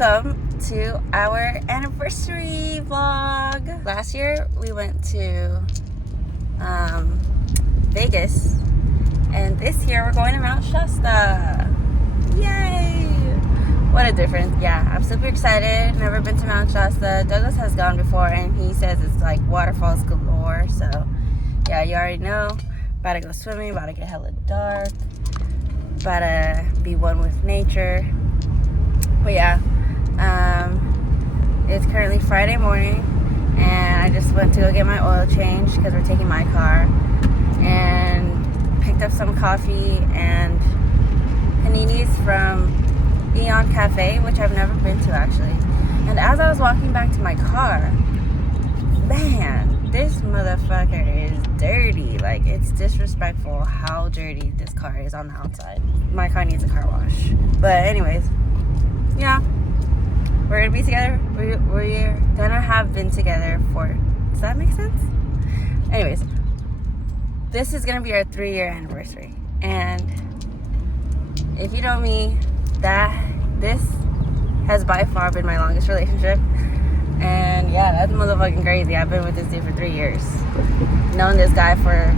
Welcome to our anniversary vlog. Last year we went to Vegas, and this year we're going to Mount Shasta. Yay! What a difference. Yeah, I'm super excited. Never been to Mount Shasta. Douglas has gone before and he says it's like waterfalls galore. So yeah, you already know. About to go swimming, about to get hella dark, about to be one with nature. But yeah, it's currently Friday morning, and I just went to go get my oil change because we're taking my car, and picked up some coffee and paninis from Eon Cafe, which I've never been to actually. And as I was walking back to my car, man, this motherfucker is dirty. Like, it's disrespectful how dirty this car is on the outside. My car needs a car wash. But anyways, yeah, we're gonna be together. We're gonna have been together for, does that make sense? Anyways, this is gonna be our 3-year anniversary, and if you know me, this has by far been my longest relationship. And yeah, that's motherfucking crazy. I've been with this dude for 3 years, known this guy for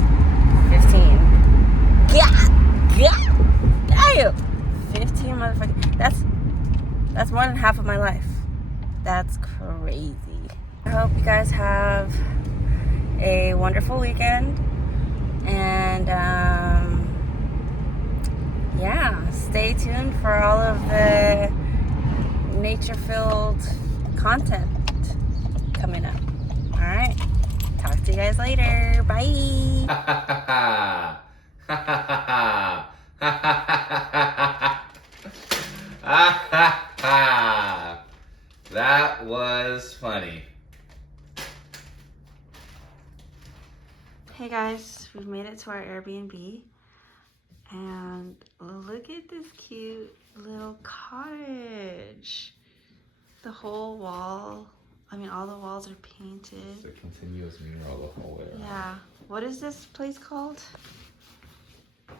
15. Damn, 15 motherfucking, that's more than half of my life. That's crazy. I hope you guys have a wonderful weekend. And yeah, stay tuned for all of the nature-filled content coming up. All right. Talk to you guys later. Bye. That was funny. Hey guys, we've made it to our Airbnb, and look at this cute little cottage. The whole wall, I mean all the walls are painted. It's a continuous mural the whole way around. Yeah. What is this place called? What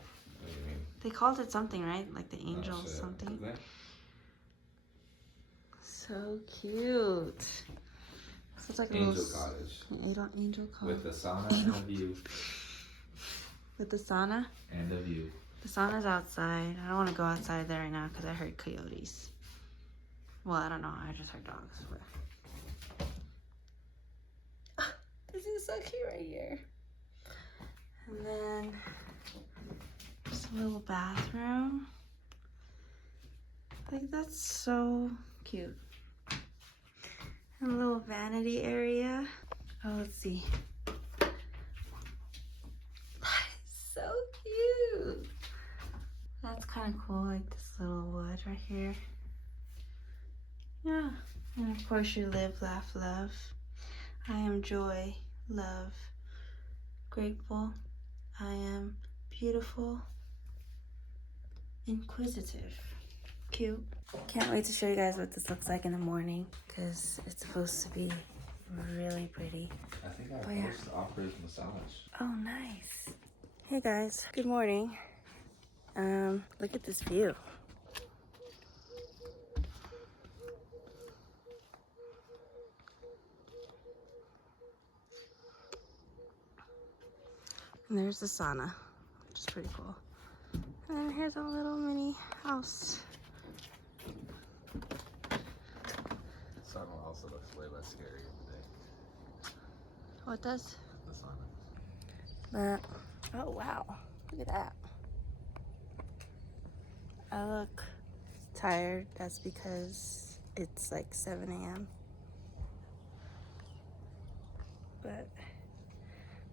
do you mean? They called it something, right? Like the Angel Oh, shit. something. Isn't it? So cute. So it's like a Angel little Cottage. Angel cottage. With the sauna and a view. With the sauna? And a view. The sauna's outside. I don't want to go outside there right now because I heard coyotes. Well, I don't know. I just heard dogs. This is so cute right here. And then just a little bathroom. Like, that's so cute. And a little vanity area. Oh, let's see. That is so cute. That's kind of cool, like this little wood right here. Yeah. And of course you live, laugh, love. I am joy, love, grateful. I am beautiful, inquisitive, cute. Can't wait to show you guys what this looks like in the morning, because it's supposed to be really pretty. I think our Oh, yeah. host offers massage. Oh, nice. Hey guys, good morning. Look at this view. And there's the sauna, which is pretty cool. And then here's a little mini house. Sauna also looks way less scary in the day. Oh, it does? The sauna. Oh, wow. Look at that. I look tired. That's because it's like 7 a.m. But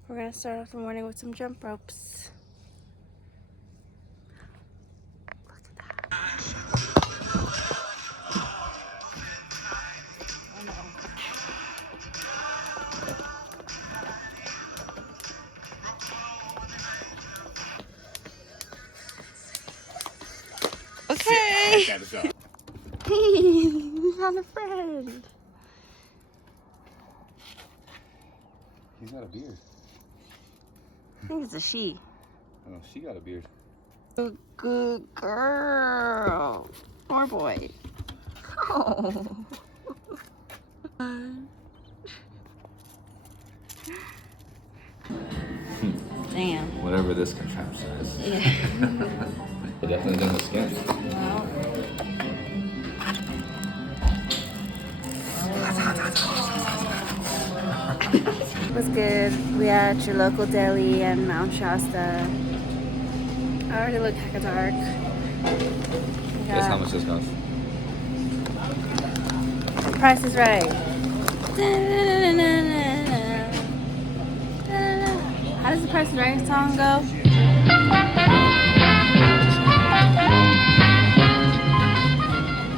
we're gonna start off the morning with some jump ropes. Look at that. Okay. We found a friend. He's got a beard. I think it's a she. Oh, she got a beard. Good girl. Or boy. Oh. Damn. Whatever this contraption is. Yeah. It definitely didn't skin. No. It was good. We had your local deli and Mount Shasta. I already look hecka dark. Guess how much this costs? Price is Right. How does the Price is Right song go?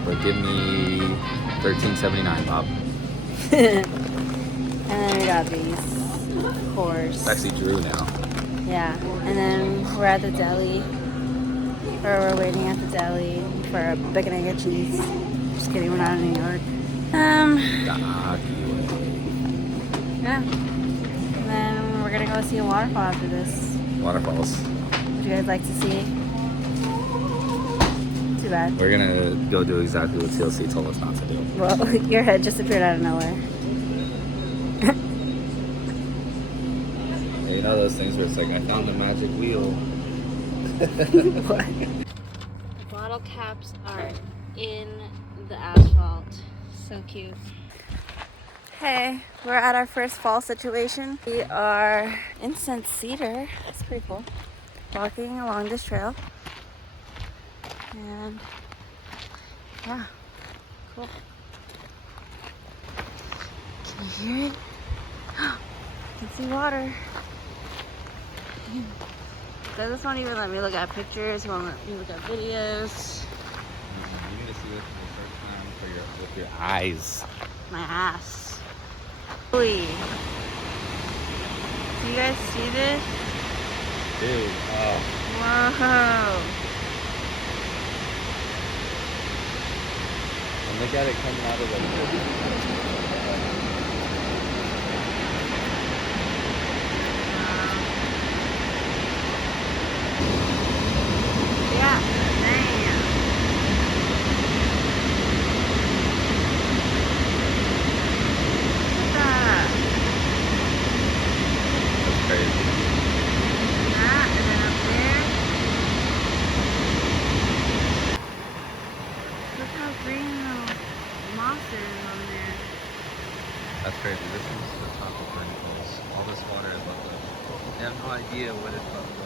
But give me $13.79, Bob. And then we got these, of course. It's actually Drew now. Yeah, and then we're at the deli, or we're waiting at the deli for a bacon, egg, and cheese. Just kidding, we're not in New York. Yeah. And then we're gonna go see a waterfall after this. Waterfalls. Would you guys like to see? Too bad. We're gonna go do exactly what TLC told us not to do. Well, your head just appeared out of nowhere. Yeah, you know those things where it's like, I found the magic wheel. What? The bottle caps are in the asphalt. So cute. Hey, we're at our first fall situation. We are in St. Cedar. That's pretty cool. Walking along this trail. And yeah, cool. Can you hear it? I can see water. This won't even let me look at pictures, won't let me look at videos. You need to see this for the first time with your eyes. My ass. Oi. Do you guys see this? Dude, oh. Whoa. And look at it coming out of the... Yeah, damn. What's that? That's crazy. That, and then up there. Look how green the moss is on there. That's crazy. This is the top of Burning Falls. All this water is left over. They have no idea what it's left over.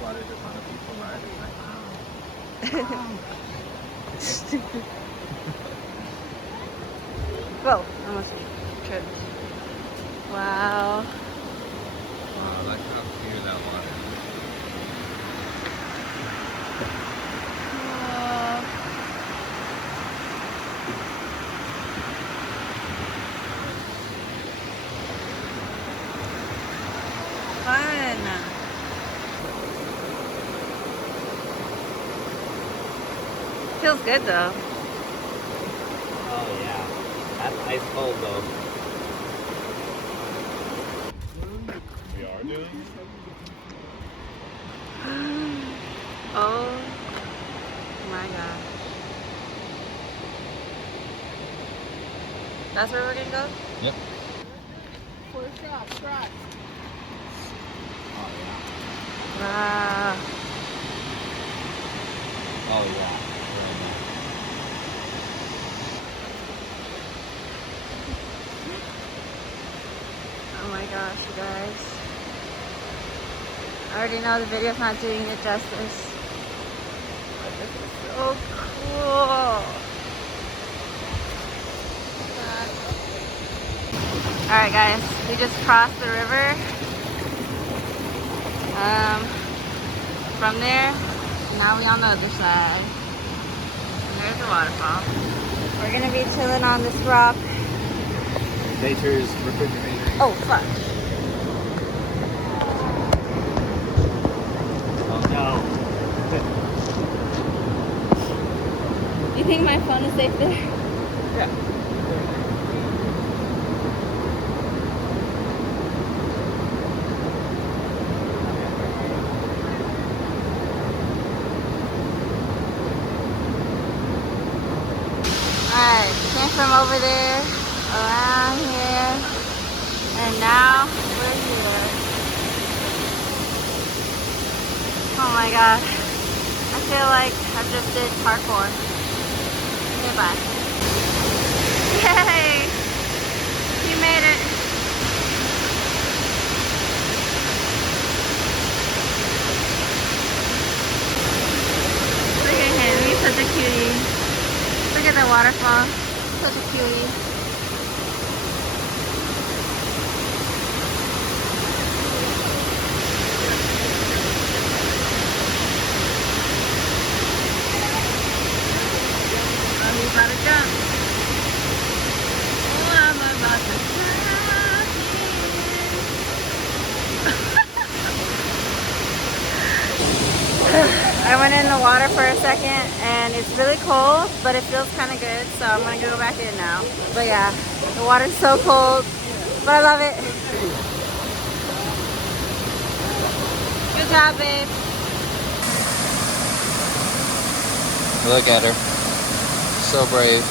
Water just on a peaceful ride. It's like, wow. Stupid. Whoa, almost tripped. Wow. Wow, look how clear that water is. Fun. Feels good though. Oh yeah. That's ice cold though. We are doing Oh my gosh. That's where we're gonna go? Yep. For a shot, try. Oh yeah. Wow. Oh yeah. Oh my gosh, you guys. I already know the video's not doing it justice. But this is so cool. Alright guys, we just crossed the river. From there, now we on the other side. And there's the waterfall. We're gonna be chilling on this rock. Nature's refrigerator. Oh fuck. Oh no. You think my phone is safe there? Yeah. from over there, around here, and now we're here. Oh my god. I feel like I just did parkour. Okay, bye. Yay! You made it. Look at him, he's such a cutie. Look at the waterfall, such a cutie. Oh, he's about to jump. Oh, I'm about to jump. I went in the water for a second and it's really cold, but it feels kind of good, so I'm gonna go back in now. But yeah, the water's so cold, but I love it. Good job, babe. Look at her. So brave.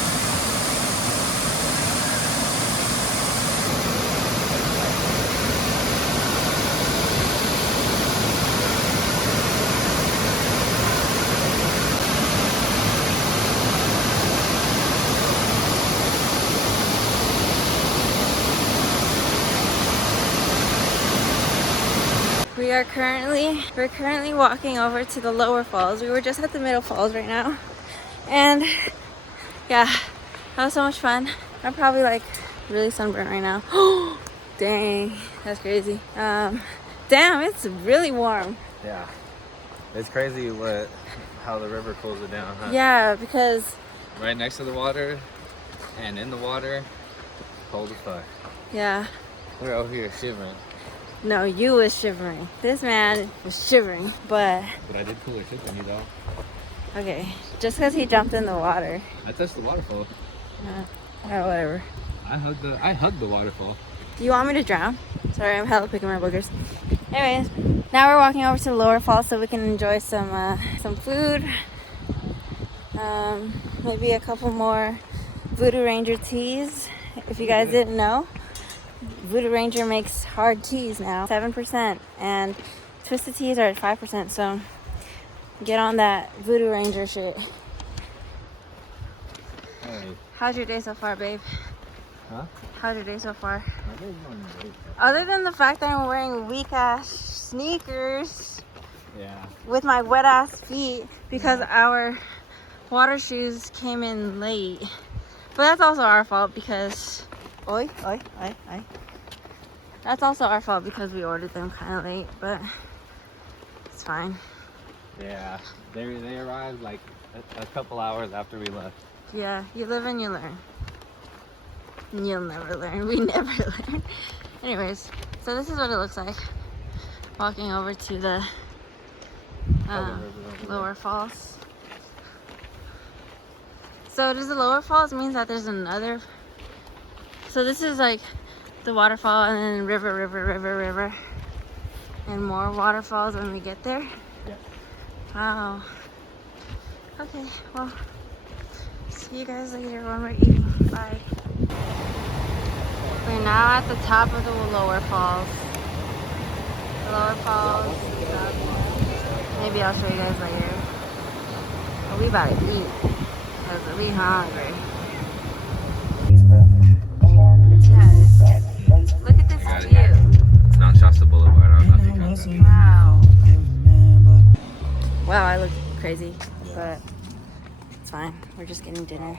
We're currently walking over to the lower falls. We were just at the middle falls right now. And yeah, that was so much fun. I'm probably like really sunburned right now. Dang, that's crazy. Damn, it's really warm. Yeah. It's crazy how the river cools it down, huh? Yeah, because Right next to the water and in the water, cold as fuck. yeah. We're over here shivering. No, you was shivering. This man was shivering, but But I did cooler shit than you though. okay, just because he jumped in the water. I touched the waterfall. Whatever. I hugged the waterfall. Do you want me to drown? Sorry, I'm hella picking my boogers. Anyways, now we're walking over to the lower falls so we can enjoy some food. Maybe a couple more Voodoo Ranger teas. If you guys didn't know, Voodoo Ranger makes hard teas now, 7%, and twisted teas are at 5%. So get on that Voodoo Ranger shit. Hey. How's your day so far, babe? Huh? How's your day so far? My day's going great. Other than the fact that I'm wearing weak ass sneakers Yeah. with my wet ass feet because our water shoes came in late. But that's also our fault because that's also our fault because we ordered them kind of late, but it's fine. Yeah. They arrived like a couple hours after we left. Yeah, you live and you learn. And you'll never learn. We never learn. Anyways, so this is what it looks like walking over to the lower falls. So does the lower falls means that there's another? So this is like the waterfall and then river, and more waterfalls when we get there. Yeah. Wow. Okay, well, see you guys later when we're eating. Bye. We're now at the top of the lower falls. The lower falls. Maybe I'll show you guys later. But we about to eat because we hungry. Guys, look at this view. It's Mount Shasta Boulevard. I don't know if you got that. Wow. Wow, I look crazy, but it's fine. We're just getting dinner.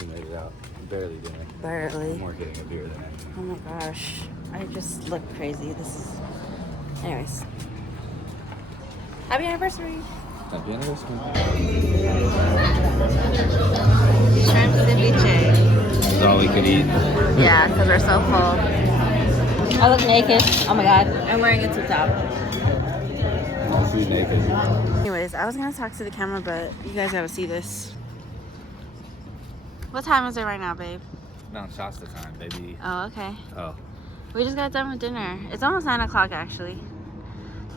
We made it out. Barely dinner. Barely. More getting a beer than anything. Oh my gosh. I just look crazy. This is... Anyways. Happy anniversary. Happy anniversary. Shrimp ceviche. This is all we could eat. Yeah, because we're so full. I look naked. Oh my god. I'm wearing a tube top. All food naked. Anyways, I was going to talk to the camera, but you guys got to see this. What time is it right now, babe? Mount Shasta time, baby. Oh, okay. Oh. We just got done with dinner. It's almost 9 o'clock, actually.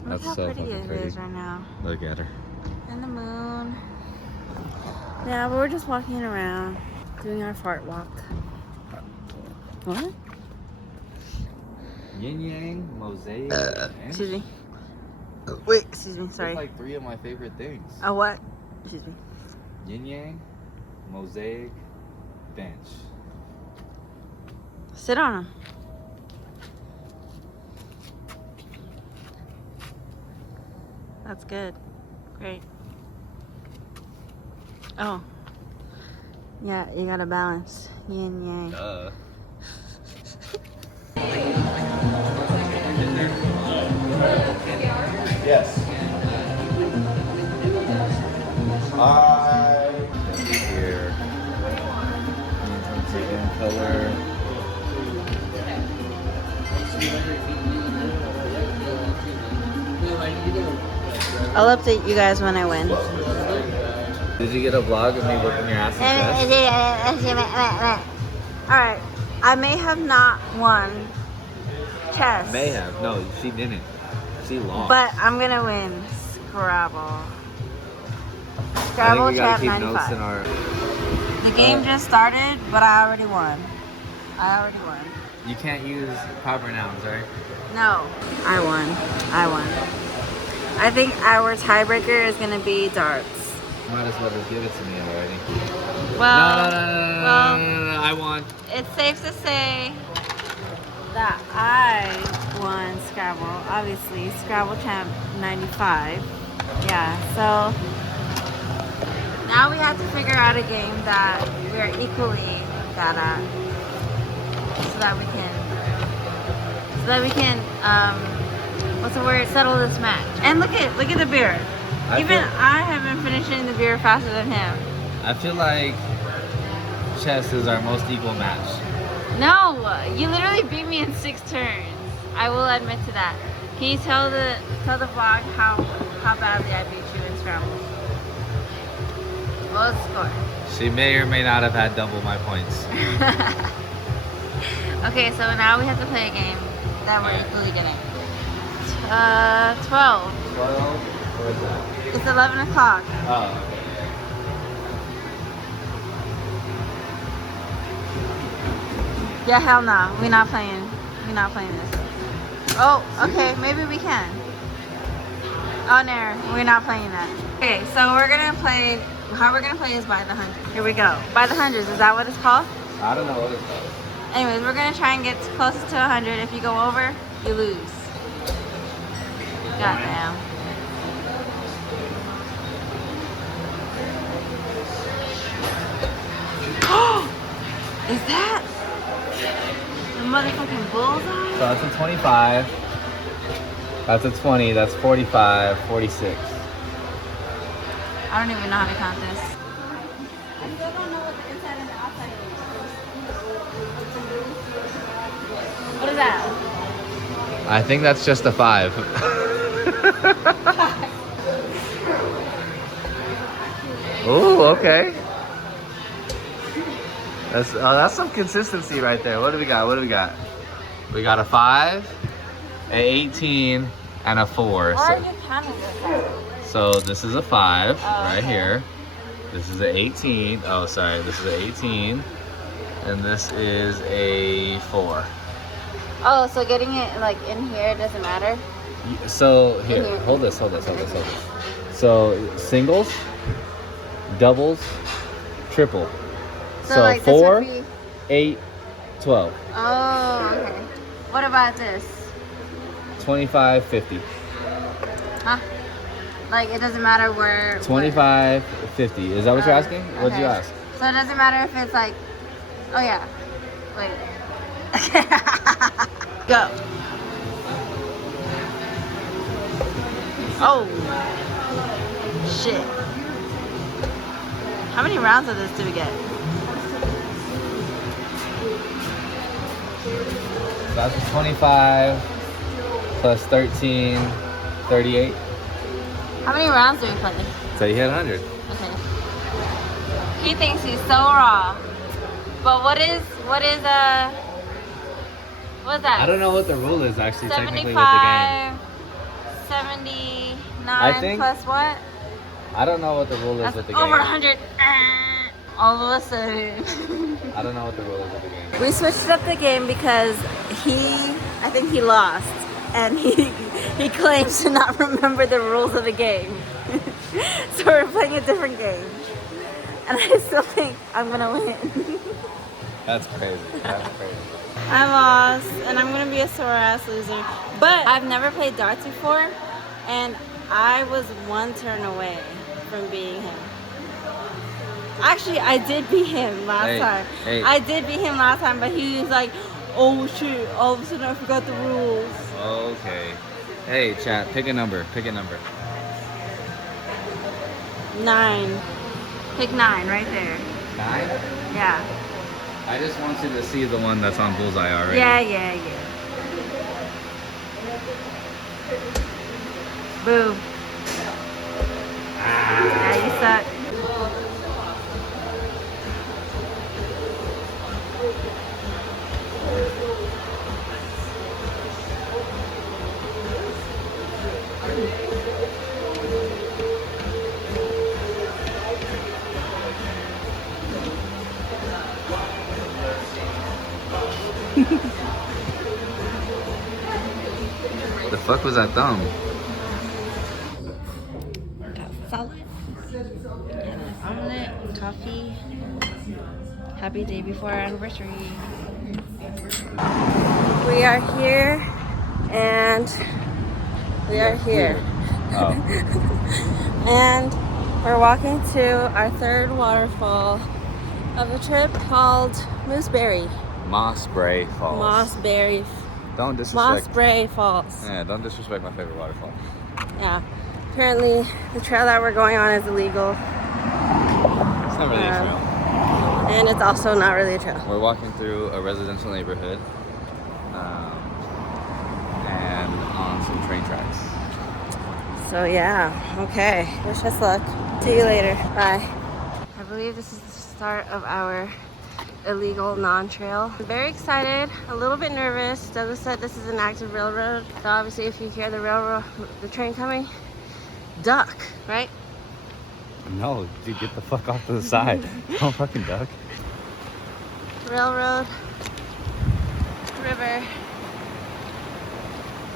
Look That's how so pretty fucking it pretty. is right now. Look at her. And the moon. Yeah, but we're just walking around. Doing our fart walk. What? Yin Yang, Mosaic, Excuse me. Wait, excuse me, sorry. There's like 3 of my favorite things. A what? Excuse me. Yin Yang, Mosaic, Bench. Sit on them. That's good. Great. Oh. Yeah, you gotta balance. Yin yang. Yes. Here. Taking color. I'll update you guys when I win. Did you get a vlog of me whipping your ass and chest? Alright. I may have not won chess. May have. No, she didn't. She lost. But I'm gonna win Scrabble. I Scrabble think we gotta Chat keep notes 95. in our. The game just started, but I already won. I already won. You can't use proper nouns, right? No. I won. I won. I think our tiebreaker is gonna be darts. Might as well just give it to me already. Well, No, I won. it's safe to say that I won Scrabble. Obviously, Scrabble Champ 95. Yeah, so now we have to figure out a game that we're equally bad at, so that we can what's the word? Settle this match. And look at the beer. I have been finishing the beer faster than him. I feel like chess is our most equal match. No, you literally beat me in 6 turns. I will admit to that. Can you tell the vlog how badly I beat you in Scrabble? What was the score? She may or may not have had double my points. Okay, so now we have to play a game that we're Alright. equally good at. 12. 12? Where is that? It's 11 o'clock. Oh, Yeah, hell no. We're not playing this. Oh, okay, maybe we can. Oh no, we're not playing that. Okay, so we're gonna play, how we're gonna play is by the hundreds. Here we go. By the hundreds, is that what it's called? I don't know what it's called. Anyways, we're gonna try and get closest to 100. If you go over, you lose. Goddamn. Is that the motherfucking bullseye? So that's a 25. That's a 20. That's 45. 46. I don't even know how to count this. I still don't know what the inside and the outside is. What is that? I think that's just a 5. Ooh, okay. That's some consistency right there. What do we got? What do we got? We got a 5, an 18, and a 4. Why are you counting this? So this is a 5 Oh, right okay. here. This is an 18. Oh, sorry. This is an 18. And this is a 4. Oh, so getting it like in here doesn't matter? So here, here. hold this. So singles, doubles, triple. So like 4, this would be... 8, 12, Oh, okay. What about this? 25, 50. Huh? Like it doesn't matter where... 25, 50. Is that what you're asking? What'd you okay. ask? So it doesn't matter if it's like... Oh yeah. Wait. Go. Oh. Shit. How many rounds of this do we get? That's 25 plus 13, 38. How many rounds do we play? So you hit 100. Okay. He thinks he's so raw. But what is what's that? I don't know what the rule is actually technically with the game. 79 I think- plus what? I don't know what the rule is That's with the over game. 100. all of a sudden. I don't know what the rule is of the game. We switched up the game because I think he lost, and he claims to not remember the rules of the game. So we're playing a different game, and I still think I'm gonna win. That's crazy. That's crazy. I lost, and I'm gonna be a sore ass loser. But I've never played darts before, and I was one turn away from beating him. Actually, I did beat him last time. Hey. I did beat him last time, but he was like, oh shit, all of a sudden I forgot the rules. Okay. Hey, chat, pick a number. Pick a number. 9. Pick 9 right there. 9? Yeah. I just want you to see the one that's on bullseye already. Yeah. Boo. Yeah, you suck. The fuck was that thumb? Got salad and an omelet, coffee. Happy day before our anniversary. We are here and we are here. Oh. And we're walking to our third waterfall of a trip called Mooseberry. Mossbury Falls. Mossberry. Don't disrespect. Mossbury Falls. Yeah, don't disrespect my favorite waterfall. Yeah. Apparently the trail that we're going on is illegal. It's not really a trail. And it's also not really a trail. We're walking through a residential neighborhood and on some train tracks. So yeah, okay. Wish us luck. See you later. Bye. I believe this is the start of our illegal non-trail. I'm very excited, a little bit nervous. Douglas said this is an active railroad. So obviously if you hear the train coming, duck, right? No, dude, get the fuck off to the side. Don't fucking duck. Railroad, river,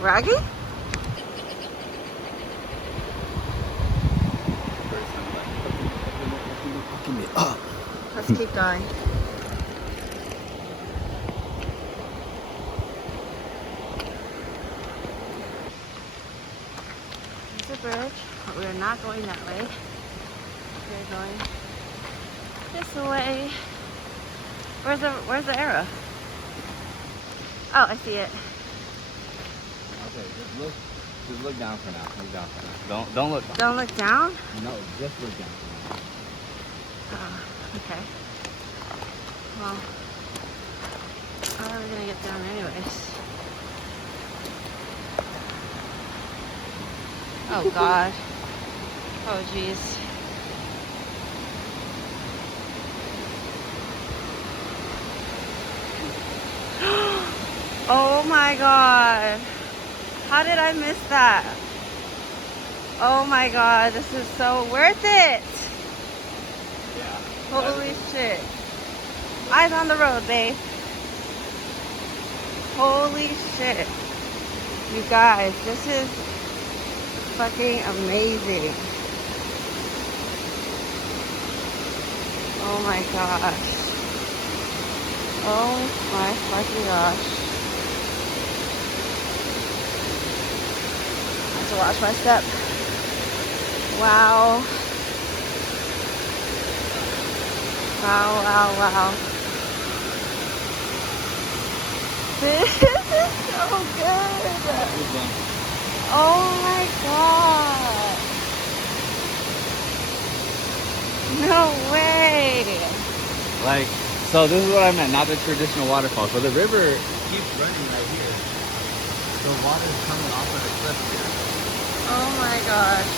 Rocky? Let's keep going. There's a bridge, but we're not going that way. We're going this way. Where's the arrow? Oh, I see it. Okay, just look down for now. Look down for now. Don't look down. Don't look down? No, just look down for now. Oh, okay. Well, how are we gonna get down anyways? Oh God. Oh jeez. Oh my God. How did I miss that? Oh my God, this is so worth it. Holy shit. Eyes on the road, babe. Holy shit. You guys, this is fucking amazing. Oh my gosh. Oh my fucking gosh. I have to watch my step. Wow. Wow. This is so good. Oh my God. No way. Like, so this is what I meant, not the traditional waterfall. So the river keeps running right here. The water is coming off of the cliff here. Oh my gosh.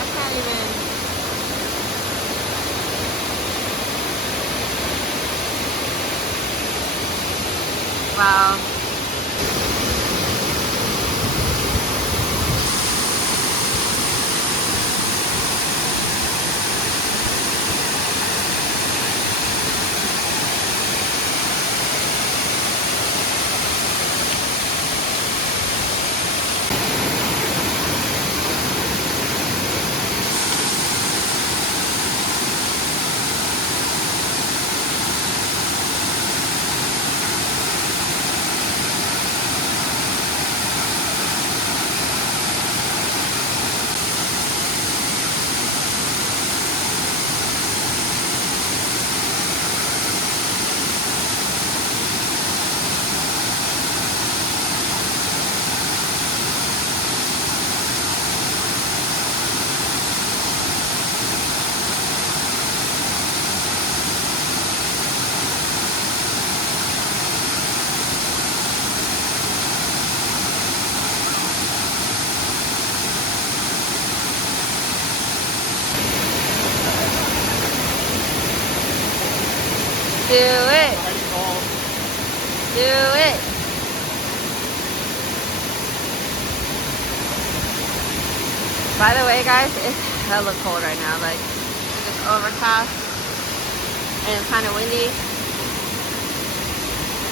I can't even. Wow. Do it. Do it. By the way, guys, it's hella cold right now. Like, it's overcast and it's kind of windy.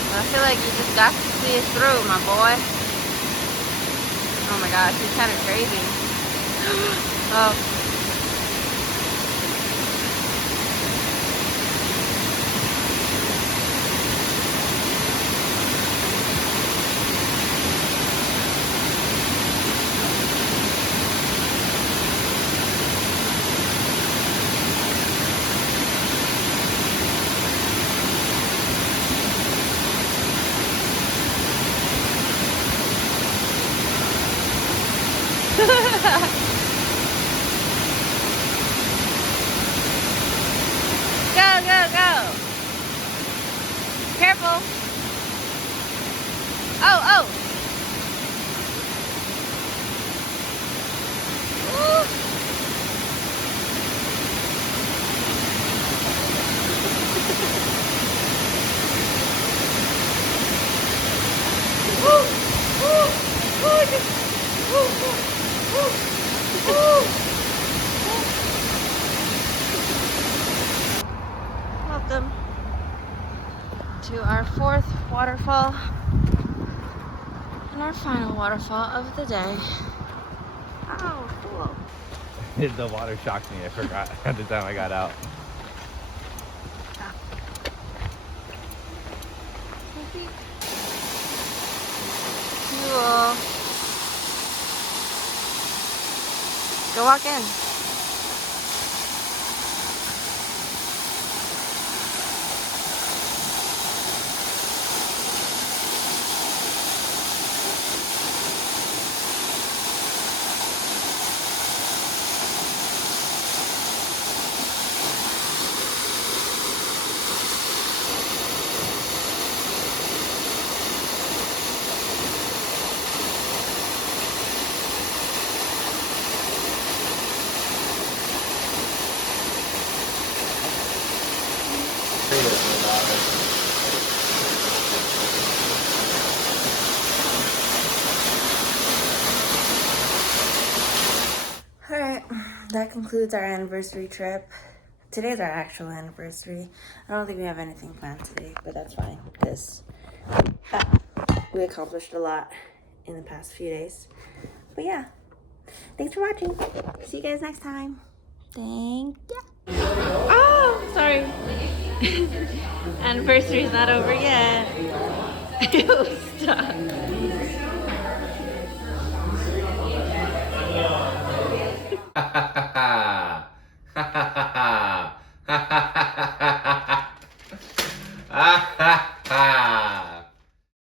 But I feel like you just got to see it through, my boy. Oh my gosh, he's kind of crazy. Oh. Go, go, go. Careful. Oh, oh. Woo. Woo, woo, woo, just, woo, woo, woo, woo. Welcome to our fourth waterfall and our final waterfall of the day. Oh, cool. The water shocked me. I forgot at the time I got out. Cool. Go walk in. Alright, that concludes our anniversary trip. Today's our actual anniversary. I don't think we have anything planned today, but that's fine because we accomplished a lot in the past few days. But yeah, thanks for watching. See you guys next time. Thank you. Oh, sorry. Anniversary's not over yet. Stop.